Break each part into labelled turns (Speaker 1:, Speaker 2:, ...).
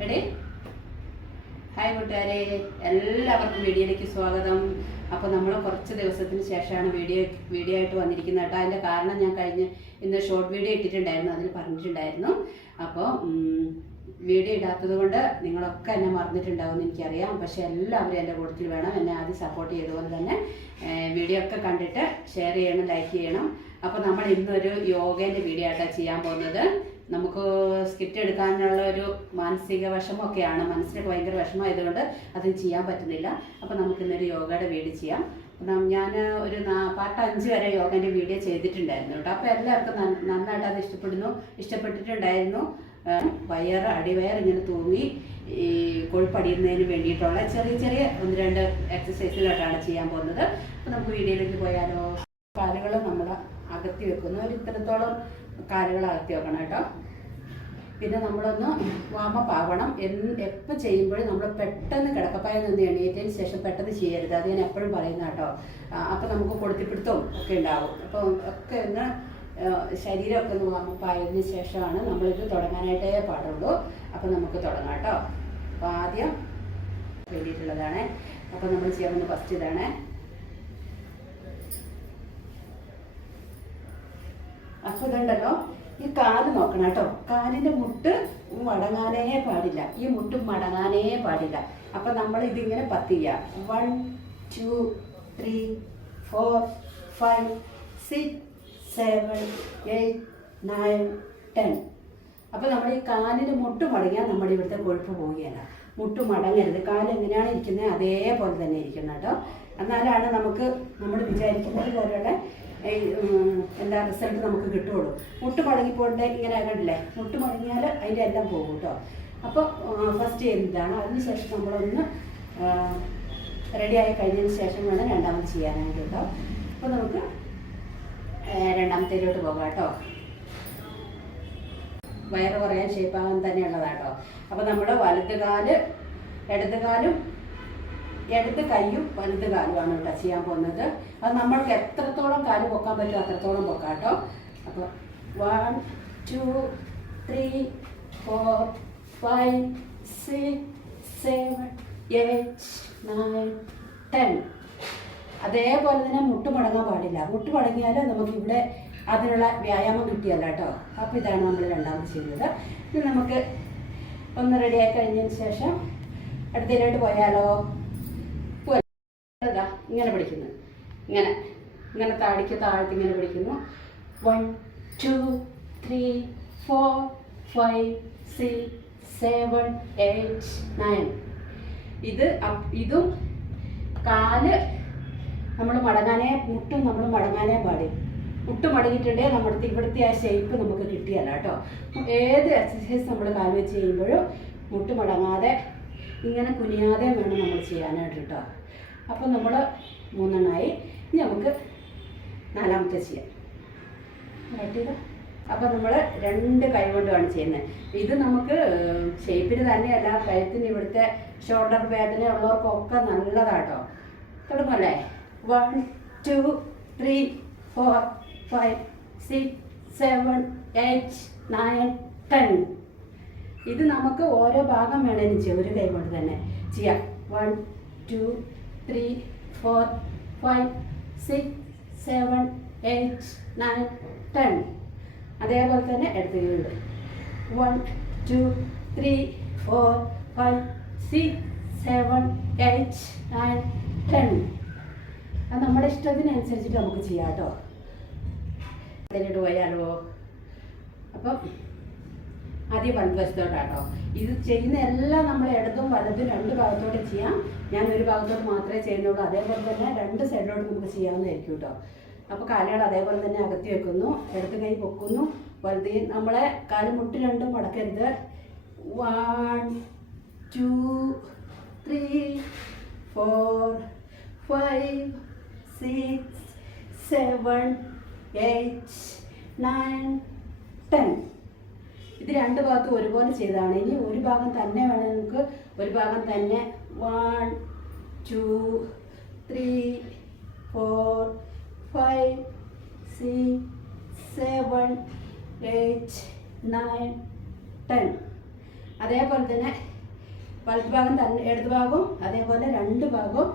Speaker 1: Ready hi കൂട്ടുകാരെ. എല്ലാവർക്കും വീഡിയോയിലേക്ക് സ്വാഗതം. അപ്പോൾ നമ്മൾ കുറച്ച് ദിവസത്തിന് ശേഷമാണ് വീഡിയോ വീഡിയോ ആയിട്ട് വന്നിരിക്കുന്നത് കേട്ടോ. അതിന്റെ കാരണം ഞാൻ കഴിഞ്ഞ ഇന്ന് ഷോർട്ട് വീഡിയോ ഇട്ടിട്ടുണ്ടായിരുന്നു. അതിൽ പറഞ്ഞിട്ടുണ്ടായിരുന്നു. അപ്പോൾ വീഡിയോ ഇടാത്തത് കൊണ്ട് നിങ്ങളൊക്കെ എന്നെ മറന്നിട്ടുണ്ടാവുമെന്ന് എനിക്കറിയാം. പക്ഷേ എല്ലാവരും എന്റെ കൂട്ടത്തിൽ വേണം. എന്നെ ആദ്യം സപ്പോർട്ട് ചെയ്തതുപോലെ തന്നെ വീഡിയോ ഒക്കെ കണ്ടിട്ട് ഷെയർ ചെയ്യണം ലൈക്ക് ചെയ്യണം. അപ്പോൾ നമ്മൾ ഇന്നൊരു യോഗേന്റെ വീഡിയോ ആയിട്ടാണ് ചെയ്യാൻ പോകുന്നത്. നമുക്ക് സ്കിറ്റ് എടുക്കാനുള്ള ഒരു മാനസിക വിഷമമൊക്കെയാണ്. മനസ്സിനൊക്കെ ഭയങ്കര വിഷമമായതുകൊണ്ട് അതും ചെയ്യാൻ പറ്റുന്നില്ല. അപ്പോൾ നമുക്ക് ഇന്നൊരു യോഗയുടെ വീഡിയോ ചെയ്യാം. ഞാൻ ഒരു പാർട്ട് അഞ്ച് വരെ യോഗേന്റെ വീഡിയോ ചെയ്തിട്ടുണ്ടായിരുന്നു കേട്ടോ. അപ്പോൾ എല്ലാവർക്കും നന്നായിട്ട് അത് ഇഷ്ടപ്പെടുന്നു. ഇഷ്ടപ്പെട്ടിട്ടുണ്ടായിരുന്നു. വയറ് അടിവയർ ഇങ്ങനെ തൂങ്ങി ഈ കൊഴുപ്പടിയുന്നതിന് വേണ്ടിയിട്ടുള്ള ചെറിയ ചെറിയ ഒന്ന് രണ്ട് എക്സസൈസുകളായിട്ടാണ് ചെയ്യാൻ പോകുന്നത്. അപ്പോൾ നമുക്ക് വീഡിയോയിലേക്ക് പോയാലോ. കാലുകൾ നമ്മൾ അകത്തി വെക്കുന്നു. ഒരു ഇത്രത്തോളം കാലുകൾ അകത്തി വെക്കണം കേട്ടോ. പിന്നെ നമ്മളൊന്ന് വാമപ്പ് ആവണം. എന്ന് എപ്പോൾ ചെയ്യുമ്പോഴും നമ്മൾ പെട്ടെന്ന് കിടക്കപ്പായ നിന്ന് എണീറ്റതിന് ശേഷം പെട്ടെന്ന് ചെയ്യരുത്. അത് ഞാൻ എപ്പോഴും പറയുന്ന കേട്ടോ. അപ്പം നമുക്ക് കൊടുത്തിപ്പിടുത്തവും ഒക്കെ ഉണ്ടാവും. അപ്പം ഒക്കെ ഒന്ന് ശരീരമൊക്കെ ഒന്ന് വാമപ്പ് ആയതിനു ശേഷമാണ് നമ്മളിത് തുടങ്ങാനായിട്ടേ പാടുള്ളൂ. അപ്പം നമുക്ക് തുടങ്ങാം കേട്ടോ. അപ്പോൾ ആദ്യം വേണ്ടിയിട്ടുള്ളതാണ്. അപ്പോൾ നമ്മൾ ചെയ്യാൻ ഫസ്റ്റ് ഇതാണ്. അപ്പൊ ഇതുണ്ടല്ലോ ഈ കാൽ നോക്കണം കേട്ടോ. കാലിന്റെ മുട്ട് മടങ്ങാനേ പാടില്ല. ഈ മുട്ട് മടങ്ങാനേ പാടില്ല. അപ്പൊ നമ്മൾ ഇതിങ്ങനെ പത്ത് ചെയ്യാം. One two three four five six seven eight nine ten അപ്പൊ നമ്മൾ ഈ കാലിന് മുട്ട് മടങ്ങിയാൽ നമ്മുടെ ഇവിടുത്തെ കൊഴുപ്പ് പോവുകയല്ല മുട്ട് മടങ്ങരുത്. കാൽ എങ്ങനെയാണ് ഇരിക്കുന്നത്? അതേപോലെ തന്നെ ഇരിക്കണം കേട്ടോ. എന്നാലാണ് നമുക്ക് നമ്മൾ വിചാരിക്കുന്നത് പോലെയുള്ള എന്താ റിസൾട്ട് നമുക്ക് കിട്ടുകയുള്ളൂ മുട്ട് മടങ്ങിപ്പോണ്ട് ഇങ്ങനെ കണ്ടില്ലേ? മുട്ട് മുടങ്ങിയാൽ അതിന്റെ എല്ലാം പോകും കേട്ടോ അപ്പോൾ ഫസ്റ്റ് ചെയ്യുന്നതാണ് അതിനുശേഷം നമ്മളൊന്ന് റെഡിയായി കഴിഞ്ഞതിന് ശേഷം വേണം രണ്ടാമത് ചെയ്യാനായിട്ട് കേട്ടോ അപ്പോൾ നമുക്ക് രണ്ടാമത്തേലോട്ട് പോകാം കേട്ടോ വയറ് കുറയാൻ ഷേപ്പാകാൻ തന്നെയുള്ളതാട്ടോ അപ്പോൾ നമ്മൾ വലത് കാൽ ഇടത് കൈയും വലത് കാലുമാണ് കേട്ടോ ചെയ്യാൻ പോകുന്നത്. അത് നമ്മൾക്ക് എത്രത്തോളം കാൽ പൊക്കാൻ പറ്റുമോ അത്രത്തോളം പൊക്കാം കേട്ടോ. അപ്പോൾ one two three four five six seven eight nine ten അതേപോലെ തന്നെ മുട്ട് മടങ്ങാൻ പാടില്ല. മുട്ട് നമുക്ക് ഇവിടെ അതിനുള്ള വ്യായാമം കിട്ടിയല്ല കേട്ടോ. അപ്പോൾ ഇതാണ് നമ്മൾ രണ്ടാമത് ചെയ്യുന്നത് ഇത് നമുക്ക് ഒന്ന് റെഡിയായി കഴിഞ്ഞതിന് ശേഷം അടുത്തതിലോട്ട് പോയാലോ? ഇങ്ങനെ പിടിക്കുന്നു. ഇങ്ങനെ. ഇങ്ങനെ താടിക്ക് താഴ്ത്തി ഇങ്ങനെ പിടിക്കുന്നു. One two three four five six seven eight nine ഇത് ഇതും കാൽ നമ്മൾ മടങ്ങാനേ മുട്ടും നമ്മൾ മടങ്ങാനേ പാടില്ല. മുട്ട് മടങ്ങിയിട്ടുണ്ടെങ്കിൽ നമ്മുടെ ഇവിടുത്തെ ആ ഷേപ്പ് നമുക്ക് കിട്ടിയല്ല കേട്ടോ. ഏത് എക്സസൈസ് നമ്മൾ കാൽ വെച്ച് ചെയ്യുമ്പോഴും മുട്ട് മടങ്ങാതെ ഇങ്ങനെ കുനിയാതെ വേണം നമ്മൾ ചെയ്യാനായിട്ട് കേട്ടോ. അപ്പോൾ നമ്മൾ മൂന്നെണ്ണമായി ഇനി നമുക്ക് നാലാമത്തെ ചെയ്യാം. കേട്ടില്ല അപ്പോൾ നമ്മൾ രണ്ട് കൈ കൊണ്ടുമാണ് ചെയ്യുന്നത്. ഇത് നമുക്ക് ഷേപ്പിന് തന്നെയല്ല കഴുത്തിന് ഇവിടുത്തെ ഷോൾഡർ വേദന ഉള്ളവർക്കൊക്കെ നല്ലതാട്ടോ. തുടങ്ങല്ലേ one two three four five six seven eight nine ten ഇത് നമുക്ക് ഓരോ ഭാഗം വേണേലും ചെയ്യാം. ഒരു കൈ കൊണ്ട് തന്നെ ചെയ്യാം. One two three four five six seven eight nine ten അതേപോലെ തന്നെ എടുത്ത് കൈയുണ്ട് one two three four five six seven eight nine ten അത് നമ്മുടെ ഇഷ്ടത്തിനനുസരിച്ചിട്ട് നമുക്ക് ചെയ്യാം കേട്ടോ. അതിലോട്ട് പോയാലോ? അപ്പം ആദ്യം വലതുവശത്തോട്ടാട്ടോ ഇത് ചെയ്യുന്ന എല്ലാം നമ്മൾ ഇടതും വലതും രണ്ട് ഭാഗത്തോട്ട് ചെയ്യാം. ഞാൻ ഒരു ഭാഗത്തോട്ട് മാത്രമേ ചെയ്യുന്നുള്ളൂ. അതേപോലെ തന്നെ രണ്ട് സൈഡിലോട്ട് നമുക്ക് ചെയ്യാവുന്നതായിരിക്കും കേട്ടോ അപ്പോൾ കാലുകൾ അതേപോലെ തന്നെ അകത്തി വെക്കുന്നു. ഇടത് കൈ പൊക്കുന്നു. വലത് നമ്മളെ കാൽ മുട്ട് രണ്ടും മടക്കരുത്. One two three four five six seven eight nine ten ഇത് രണ്ട് ഭാഗത്തും ഒരുപോലെ ചെയ്തതാണ്. ഇനി ഒരു ഭാഗം തന്നെ വേണം നമുക്ക് ഒരു ഭാഗം തന്നെ one two three four five six seven eight nine ten അതേപോലെ തന്നെ വലത് ഭാഗം തന്നെ ഇടത് ഭാഗവും അതേപോലെ രണ്ട് ഭാഗവും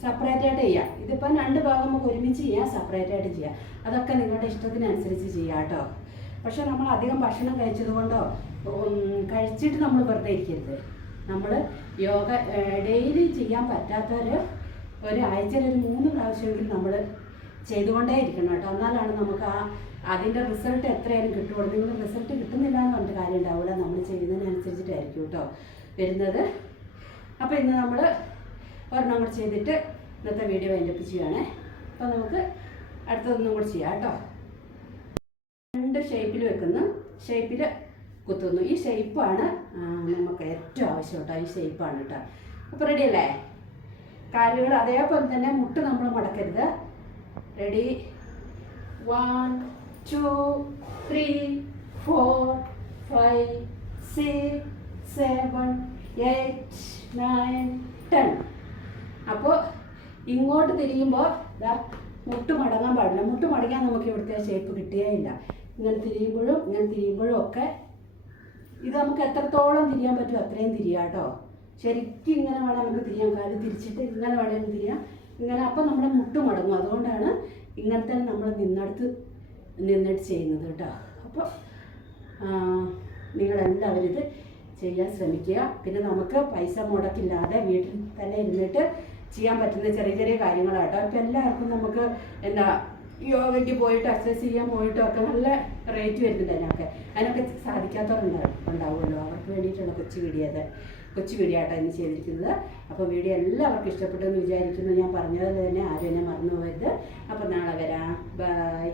Speaker 1: സെപ്പറേറ്റ് ആയിട്ട് ചെയ്യാം. ഇതിപ്പം രണ്ട് ഭാഗം നമുക്ക് ഒരുമിച്ച് ചെയ്യാം സെപ്പറേറ്റ് ആയിട്ട് ചെയ്യാം. അതൊക്കെ നിങ്ങളുടെ ഇഷ്ടത്തിനനുസരിച്ച് ചെയ്യാം കേട്ടോ. പക്ഷെ നമ്മൾ അധികം ഭക്ഷണം കഴിച്ചത് കൊണ്ടോ കഴിച്ചിട്ട് നമ്മൾ വെറുതെ ഇരിക്കരുത്. നമ്മൾ യോഗ ഡെയിലി ചെയ്യാൻ പറ്റാത്തവർ ഒരാഴ്ചയിൽ ഒരു മൂന്ന് പ്രാവശ്യമെങ്കിലും നമ്മൾ ചെയ്തുകൊണ്ടേ ഇരിക്കണം കേട്ടോ. എന്നാലാണ് നമുക്ക് ആ അതിന്റെ റിസൾട്ട് എത്രയായാലും കിട്ടുള്ളൂ നിങ്ങൾ റിസൾട്ട് കിട്ടുന്നില്ല എന്ന് പറഞ്ഞിട്ട് കാര്യം ഉണ്ടാവില്ല. നമ്മൾ ചെയ്യുന്നതിനനുസരിച്ചിട്ടായിരിക്കും കേട്ടോ വരുന്നത്. അപ്പോൾ ഇന്ന് നമ്മൾ ഒരെണ്ണം കൂടെ ചെയ്തിട്ട് ഇന്നത്തെ വീഡിയോ വൈൻഡപ്പ് ചെയ്യുകയാണേ അപ്പോൾ നമുക്ക് അടുത്തതൊന്നും കൂടി ചെയ്യാം കേട്ടോ. രണ്ട് ഷേപ്പിൽ വെക്കുന്ന ഷേപ്പിൽ കുത്തുന്നു. ഈ ഷേപ്പാണ് നമുക്ക് ഏറ്റവും ആവശ്യം കേട്ടോ ഈ ഷേപ്പാണ് കേട്ടോ. അപ്പോൾ റെഡി അല്ലേ? കാലുകൾ അതേപോലെ തന്നെ മുട്ട് നമ്മൾ മടക്കരുത്. Ready one two three four five six seven eight nine ten അപ്പോൾ ഇങ്ങോട്ട് തിരിയുമ്പോൾ മുട്ട് മടങ്ങാൻ പാടില്ല. മുട്ട് മടങ്ങിയാൽ നമുക്ക് ഇവിടുത്തെ ഷേപ്പ് കിട്ടിയേ ഇല്ല ഇങ്ങനെ തിരിയുമ്പോഴും ഇങ്ങനെ തിരിയുമ്പോഴും ഒക്കെ ഇത് നമുക്ക് എത്രത്തോളം തിരിയാൻ പറ്റും അത്രയും തിരിയാം കേട്ടോ. ശരിക്കും ഇങ്ങനെ വേണം നമുക്ക് തിരിയാൻ കാൽ തിരിച്ചിട്ട് ഇങ്ങനെ വേണമെങ്കിൽ തിരിയാം. ഇങ്ങനെ അപ്പം നമ്മുടെ മുട്ട് മടങ്ങും. അതുകൊണ്ടാണ് ഇങ്ങനെ തന്നെ നമ്മൾ നിന്നെടുത്ത് നിന്നിട്ട് ചെയ്യുന്നത് കേട്ടോ. അപ്പോൾ നിങ്ങളെല്ലാവരും ഇത് ചെയ്യാൻ ശ്രമിക്കുക. പിന്നെ നമുക്ക് പൈസ മുടക്കില്ലാതെ വീട്ടിൽ തന്നെ ഇരുന്നിട്ട് ചെയ്യാൻ പറ്റുന്ന ചെറിയ ചെറിയ കാര്യങ്ങളാട്ടോ. ഇപ്പം എല്ലാവർക്കും നമുക്ക് എന്താ യോഗയ്ക്ക് പോയിട്ട് എക്സസൈസ് ചെയ്യാൻ പോയിട്ടും ഒക്കെ നല്ല റേറ്റ് വരുന്നുണ്ട് അതിനൊക്കെ. അതിനൊക്കെ സാധിക്കാത്തവരുണ്ടാവും ഉണ്ടാവുമല്ലോ. അവർക്ക് വേണ്ടിയിട്ടുള്ള കൊച്ചു വീഡിയോ കൊച്ചു വീഡിയോ ഇന്ന് ചെയ്തിരിക്കുന്നത്. അപ്പോൾ വീഡിയോ എല്ലാവർക്കും ഇഷ്ടപ്പെട്ടു എന്ന് വിചാരിക്കുന്നു. ഞാൻ പറഞ്ഞതുപോലെ തന്നെ ആരും എന്നെ മറന്നു പോയത് അപ്പോൾ നാളെ വരാം. ബൈ